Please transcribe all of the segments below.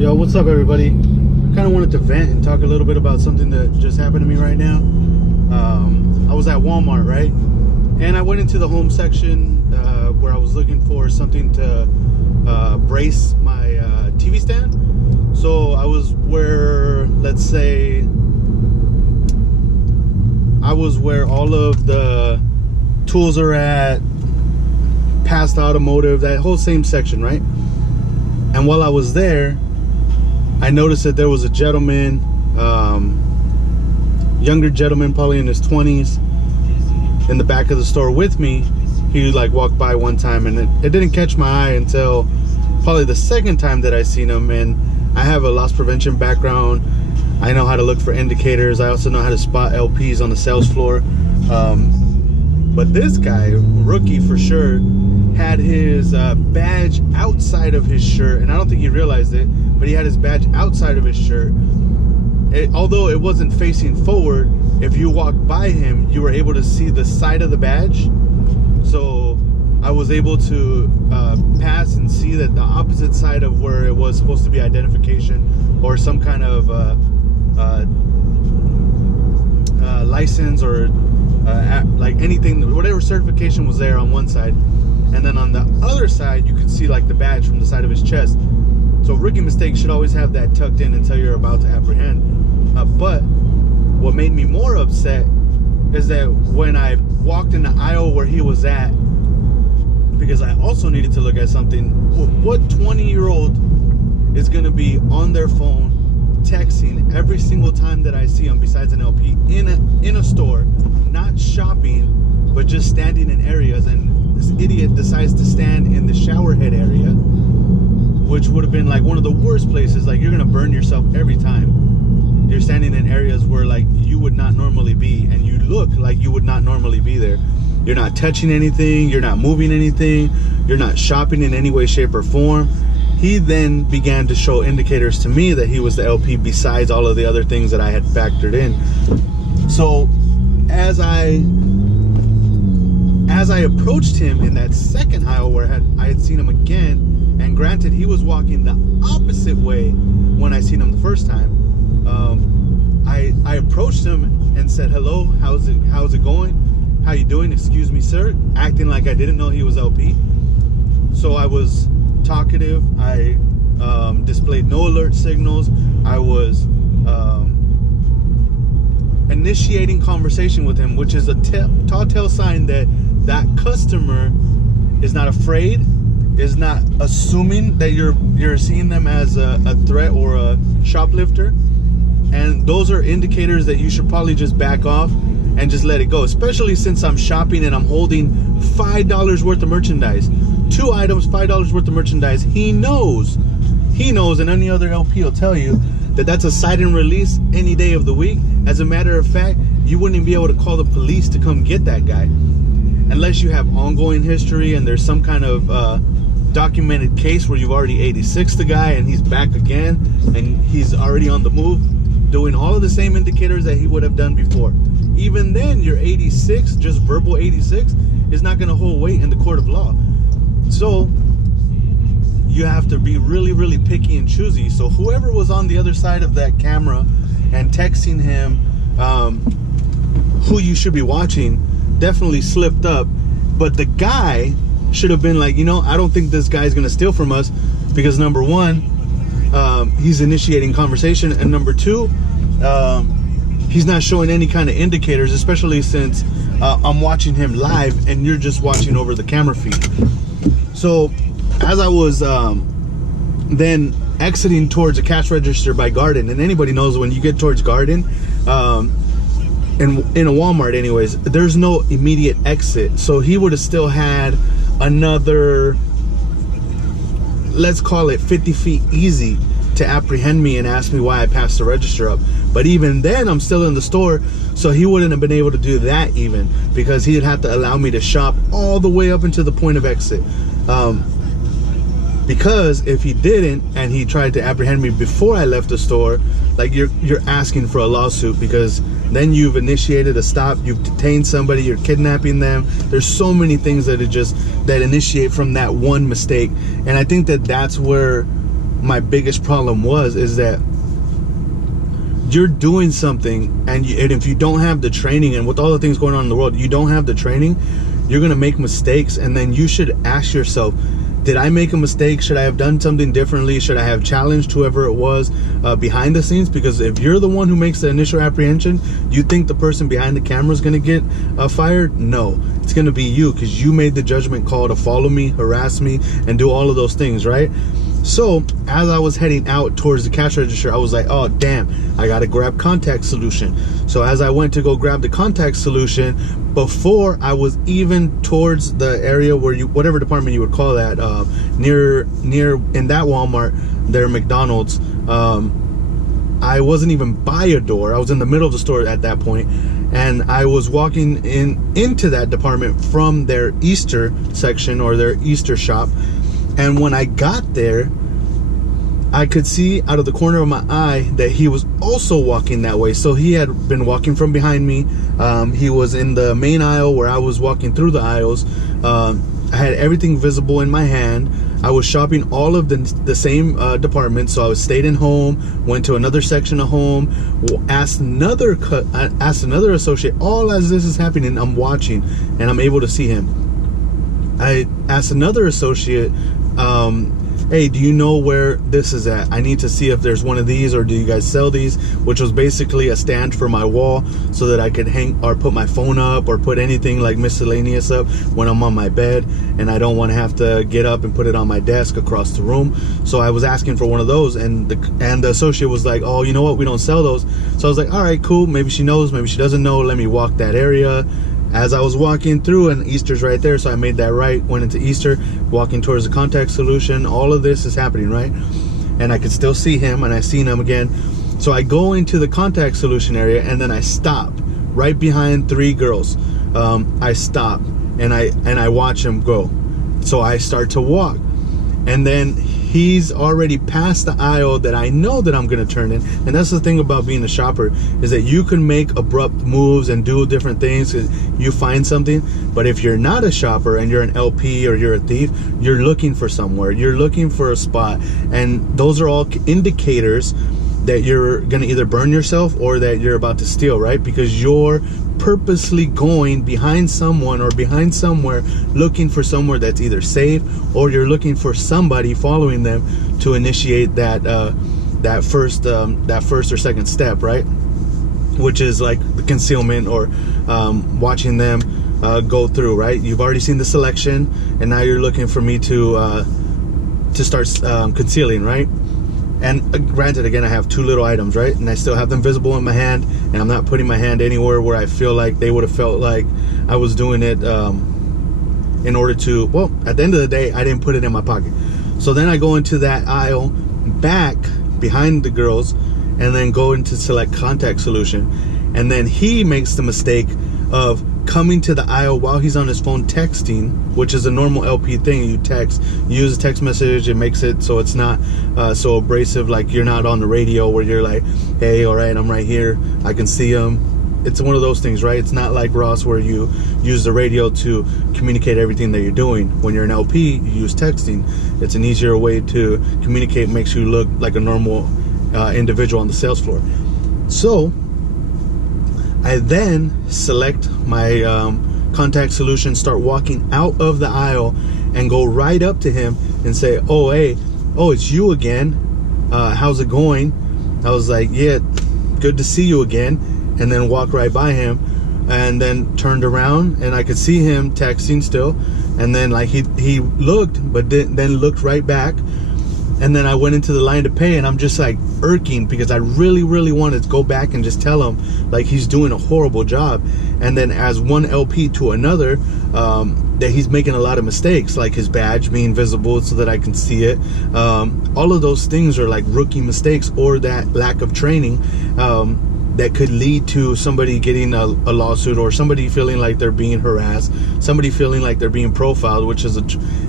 Yo, what's up, everybody? Kind of wanted to vent and talk a little bit about something that just happened to me right now. I was at Walmart, right? And I went into the home section where I was looking for something to brace my TV stand. So I was where, let's say, I was where all of the tools are at, past automotive, that whole same section, right? And while I was there, I noticed that there was a gentleman, younger gentleman, probably in his 20s, in the back of the store with me. He like walked by one time, and it didn't catch my eye until probably the second time that I seen him. And I have a loss prevention background. I know how to look for indicators. I also know how to spot LPs on the sales floor. But this guy, rookie for sure, had his badge outside of his shirt, and I don't think he realized it, but he had his badge outside of his shirt. Although it wasn't facing forward, if you walked by him, you were able to see the side of the badge. So I was able to pass and see that the opposite side of where it was supposed to be identification or some kind of license or like anything, whatever certification was there on one side. And then on the other side, you could see like the badge from the side of his chest. So rookie mistake should always have that tucked in until you're about to apprehend. But what made me more upset is that when I walked in the aisle where he was at, because I also needed to look at something, what 20-year-old is going to be on their phone texting every single time that I see him, besides an LP, in a store, not shopping, but just standing in areas? And this idiot decides to stand in the shower head area, which would have been like one of the worst places. Like, you're gonna burn yourself every time. You're standing in areas where like you would not normally be, and you look like you would not normally be there. You're not touching anything, you're not moving anything, you're not shopping in any way, shape, or form. He then began to show indicators to me that he was the LP, besides all of the other things that I had factored in. So as I approached him in that second aisle where I had seen him again, and granted he was walking the opposite way when I seen him the first time, I approached him and said, "Hello, how's it going? How you doing? Excuse me, sir," acting like I didn't know he was LP. So I was talkative. I displayed no alert signals. I was initiating conversation with him, which is a telltale sign that that customer is not afraid, is not assuming that you're seeing them as a threat or a shoplifter. And those are indicators that you should probably just back off and just let it go, especially since I'm shopping and I'm holding $5 worth of merchandise. 2 items, $5 worth of merchandise. He knows, and any other LP will tell you that that's a cite and release any day of the week. As a matter of fact, you wouldn't even be able to call the police to come get that guy unless you have ongoing history and there's some kind of documented case where you've already 86'd the guy and he's back again and he's already on the move, doing all of the same indicators that he would have done before. Even then, your 86, just verbal 86, is not going to hold weight in the court of law. So you have to be really, really picky and choosy. So whoever was on the other side of that camera and texting him who you should be watching definitely slipped up. But the guy should have been like, I don't think this guy's going to steal from us, because number one, he's initiating conversation, and number two, he's not showing any kind of indicators, especially since I'm watching him live and you're just watching over the camera feed. So as I was then exiting towards a cash register by Garden, and anybody knows when you get towards Garden, in a Walmart anyways, there's no immediate exit. So he would have still had another, let's call it 50 feet easy to apprehend me and ask me why I passed the register up. But even then, I'm still in the store, so he wouldn't have been able to do that, even because he'd have to allow me to shop all the way up into the point of exit. Because if he didn't and he tried to apprehend me before I left the store, like, you're asking for a lawsuit, because then you've initiated a stop, you've detained somebody, you're kidnapping them. There's so many things that initiate from that one mistake. And I think that that's where my biggest problem is that you're doing something, and if you don't have the training, and with all the things going on in the world, you don't have the training, you're gonna make mistakes. And then you should ask yourself, did I make a mistake? Should I have done something differently? Should I have challenged whoever it was behind the scenes? Because if you're the one who makes the initial apprehension, you think the person behind the camera is going to get fired? No, it's going to be you, because you made the judgment call to follow me, harass me, and do all of those things, right? So as I was heading out towards the cash register, I was like, oh damn, I gotta grab contact solution. So as I went to go grab the contact solution, before I was even towards the area where whatever department you would call that, near in that Walmart, their McDonald's, I wasn't even by a door. I was in the middle of the store at that point, and I was walking into that department from their Easter section, or their Easter shop. And when I got there, I could see out of the corner of my eye that he was also walking that way. So he had been walking from behind me. He was in the main aisle where I was walking through the aisles. I had everything visible in my hand. I was shopping all of the same departments. So I stayed in home, went to another section of home, asked another associate. All as this is happening, I'm watching and I'm able to see him. I asked another associate, hey, do you know where this is at? I need to see if there's one of these, or do you guys sell these? Which was basically a stand for my wall, so that I could hang or put my phone up, or put anything like miscellaneous up when I'm on my bed and I don't want to have to get up and put it on my desk across the room. So I was asking for one of those, and the associate was like, oh, you know what, we don't sell those. So I was like, all right, cool, maybe she knows, maybe she doesn't know, let me walk that area. As I was walking through, and Easter's right there, so I made that right, went into Easter, walking towards the contact solution. All of this is happening, right? And I could still see him, and I seen him again. So I go into the contact solution area, and then I stop right behind 3 girls. I stop, and I watch him go. So I start to walk, and then he's already past the aisle that I know that I'm gonna turn in. And that's the thing about being a shopper, is that you can make abrupt moves and do different things because you find something. But if you're not a shopper and you're an LP or you're a thief, you're looking for somewhere, you're looking for a spot, and those are all indicators that you're gonna either burn yourself or that you're about to steal, right? Because you're purposely going behind someone or behind somewhere, looking for somewhere that's either safe, or you're looking for somebody following them to initiate that first or second step, right? Which is like the concealment, or watching them go through, right? You've already seen the selection, and now you're looking for me to start concealing, right? And granted, again, I have 2 little items, right? And I still have them visible in my hand, and I'm not putting my hand anywhere where I feel like they would have felt like I was doing it in order to, well, at the end of the day, I didn't put it in my pocket. So then I go into that aisle back behind the girls, and then go into select contact solution. And then he makes the mistake of coming to the aisle while he's on his phone texting, which is a normal LP thing. You text, you use a text message, it makes it so it's not so abrasive, like you're not on the radio where you're like, hey, all right, I'm right here, I can see him. It's one of those things, right? It's not like Ross where you use the radio to communicate everything that you're doing. When you're an LP, you use texting. It's an easier way to communicate, makes you look like a normal individual on the sales floor. So I then select my contact solution, start walking out of the aisle, and go right up to him and say, oh, hey, oh, it's you again. How's it going? I was like, yeah, good to see you again. And then walk right by him, and then turned around, and I could see him texting still. And then like he looked, but then looked right back. And then I went into the line to pay, and I'm just like irking, because I really, really wanted to go back and just tell him like he's doing a horrible job. And then as one LP to another, that he's making a lot of mistakes, like his badge being visible so that I can see it. All of those things are like rookie mistakes, or that lack of training that could lead to somebody getting a lawsuit, or somebody feeling like they're being harassed, somebody feeling like they're being profiled, which is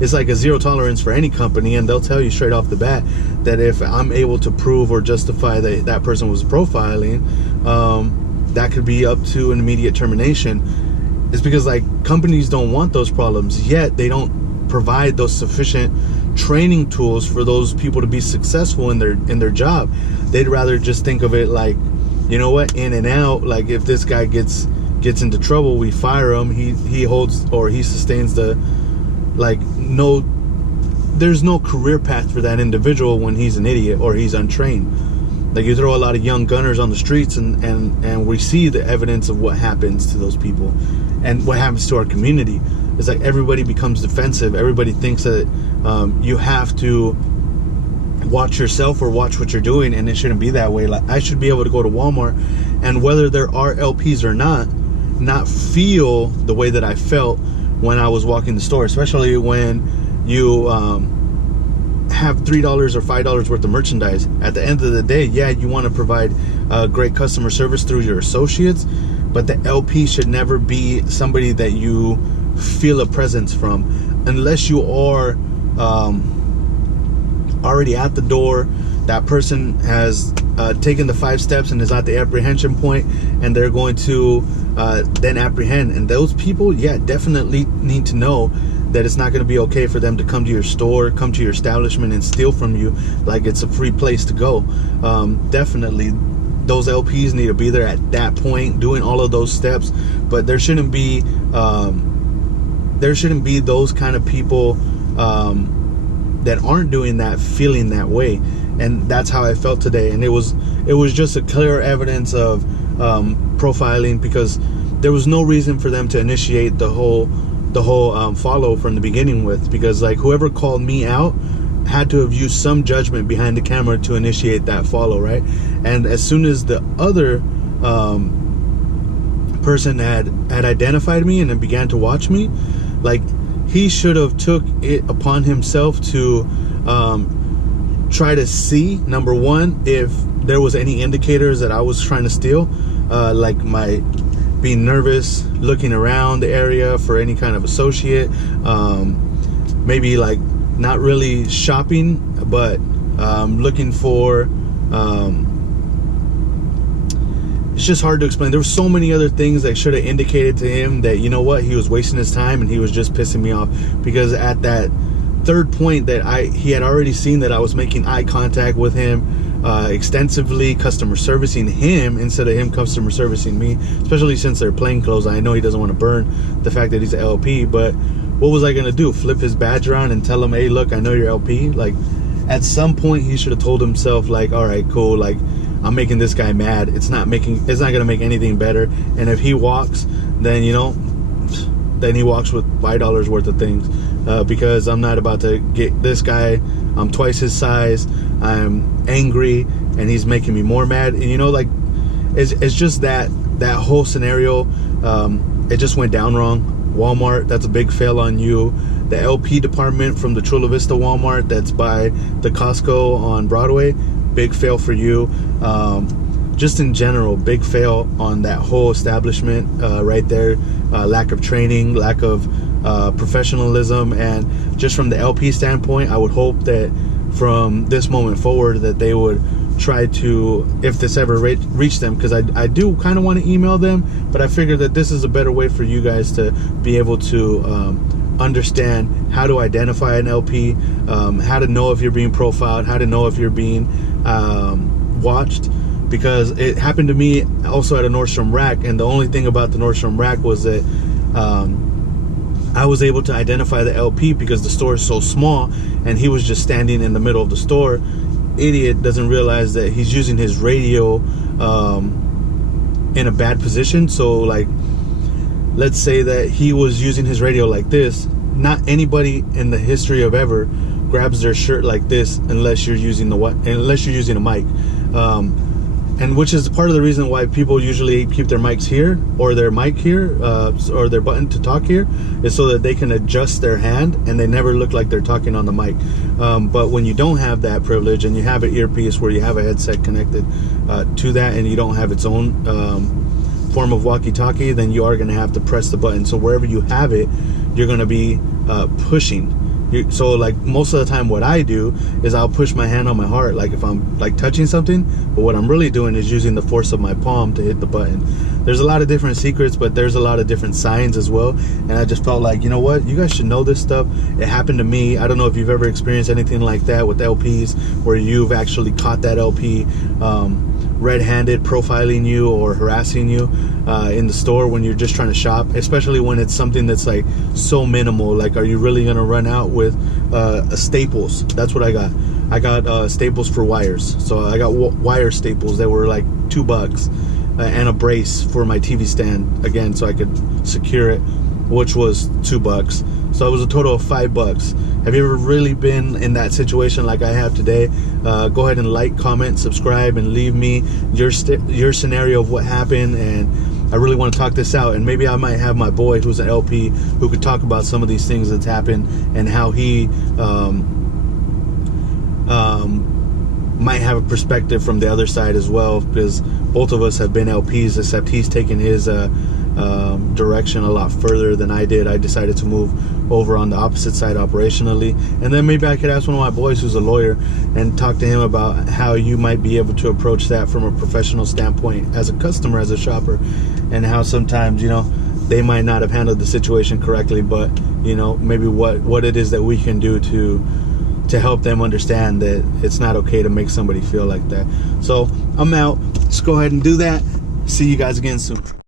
it's like a zero tolerance for any company. And they'll tell you straight off the bat that if I'm able to prove or justify that that person was profiling, that could be up to an immediate termination. It's because like companies don't want those problems, yet they don't provide those sufficient training tools for those people to be successful in their job. They'd rather just think of it like, you know what, in and out. Like if this guy gets into trouble, we fire him. He holds, or he sustains the, like, no, there's no career path for that individual when he's an idiot or he's untrained. Like, you throw a lot of young gunners on the streets, and we see the evidence of what happens to those people and what happens to our community. It's like everybody becomes defensive. Everybody thinks that you have to watch yourself or watch what you're doing, and it shouldn't be that way. Like, I should be able to go to Walmart, and whether there are LPs or not feel the way that I felt when I was walking the store, especially when you have $3 or $5 worth of merchandise. At the end of the day, yeah, you want to provide great customer service through your associates, but the LP should never be somebody that you feel a presence from, unless you are already at the door. That person has taken the 5 steps and is at the apprehension point, and they're going to then apprehend. And those people, yeah, definitely need to know that it's not going to be okay for them to come to your store, come to your establishment, and steal from you like it's a free place to go. Definitely, those LPs need to be there at that point, doing all of those steps. But there shouldn't be those kind of people that aren't doing that feeling that way. And that's how I felt today. And it was just a clear evidence of profiling, because there was no reason for them to initiate the whole follow from the beginning with, because like whoever called me out had to have used some judgment behind the camera to initiate that follow, right? And as soon as the other person had identified me and then began to watch me, like, he should have took it upon himself to try to see, number one, if there was any indicators that I was trying to steal, like my being nervous, looking around the area for any kind of associate, maybe like not really shopping, but looking for, it's just hard to explain. There were so many other things that should have indicated to him that, you know what, he was wasting his time and he was just pissing me off. Because at that third point that he had already seen that I was making eye contact with him extensively, customer servicing him instead of him customer servicing me, especially since they're plain clothes. I know he doesn't want to burn the fact that he's an LP, but what was I going to do? Flip his badge around and tell him, hey, look, I know you're LP? Like, at some point he should have told himself, like, all right, cool, like, I'm making this guy mad. It's not going to make anything better. And if he walks, then, you know, then he walks with $5 worth of things, because I'm not about to get this guy. I'm twice his size. I'm angry, and he's making me more mad. And, you know, like, it's just that whole scenario, it just went down wrong. Walmart, that's a big fail on you. The LP department from the Chula Vista Walmart that's by the Costco on Broadway, big fail for you. Just in general, big fail on that whole establishment right there. Lack of training, lack of professionalism. And just from the LP standpoint, I would hope that from this moment forward that they would try to, if this ever reach them, because I do kind of want to email them, but I figure that this is a better way for you guys to be able to understand how to identify an LP, how to know if you're being profiled, how to know if you're being watched. Because it happened to me also at a Nordstrom Rack, and the only thing about the Nordstrom Rack was that I was able to identify the LP because the store is so small, and he was just standing in the middle of the store. Idiot doesn't realize that he's using his radio in a bad position. So, like, let's say that he was using his radio like this. Not anybody in the history of ever grabs their shirt like this unless you're using a mic. And which is part of the reason why people usually keep their mics here, or their mic here, or their button to talk here, is so that they can adjust their hand and they never look like they're talking on the mic. But when you don't have that privilege and you have an earpiece where you have a headset connected to that, and you don't have its own form of walkie-talkie, then you are going to have to press the button. So wherever you have it, you're going to be pushing. So like most of the time what I do is I'll push my hand on my heart, like if I'm like touching something, but what I'm really doing is using the force of my palm to hit the button. There's a lot of different secrets, but there's a lot of different signs as well, and I just felt like, you know what, you guys should know this stuff. It happened to me. I don't know if you've ever experienced anything like that with LPs, where you've actually caught that LP red-handed profiling you or harassing you in the store when you're just trying to shop, especially when it's something that's like so minimal. Like, are you really gonna run out with staples? That's what I got. I got staples for wires. So I got wire staples that were like $2, and a brace for my TV stand, again, so I could secure it, which was $2. So it was a total of $5. Have you ever really been in that situation like I have today? Go ahead and like, comment, subscribe, and leave me your scenario of what happened. And I really want to talk this out, and maybe I might have my boy who's an LP who could talk about some of these things that's happened and how he might have a perspective from the other side as well, because both of us have been LPs, except he's taken his direction a lot further than I did. I decided to move over on the opposite side operationally, and then maybe I could ask one of my boys who's a lawyer and talk to him about how you might be able to approach that from a professional standpoint as a customer, as a shopper, and how sometimes, you know, they might not have handled the situation correctly, but, you know, maybe what it is that we can do to help them understand that it's not okay to make somebody feel like that. So I'm out. Let's go ahead and do that. See you guys again soon.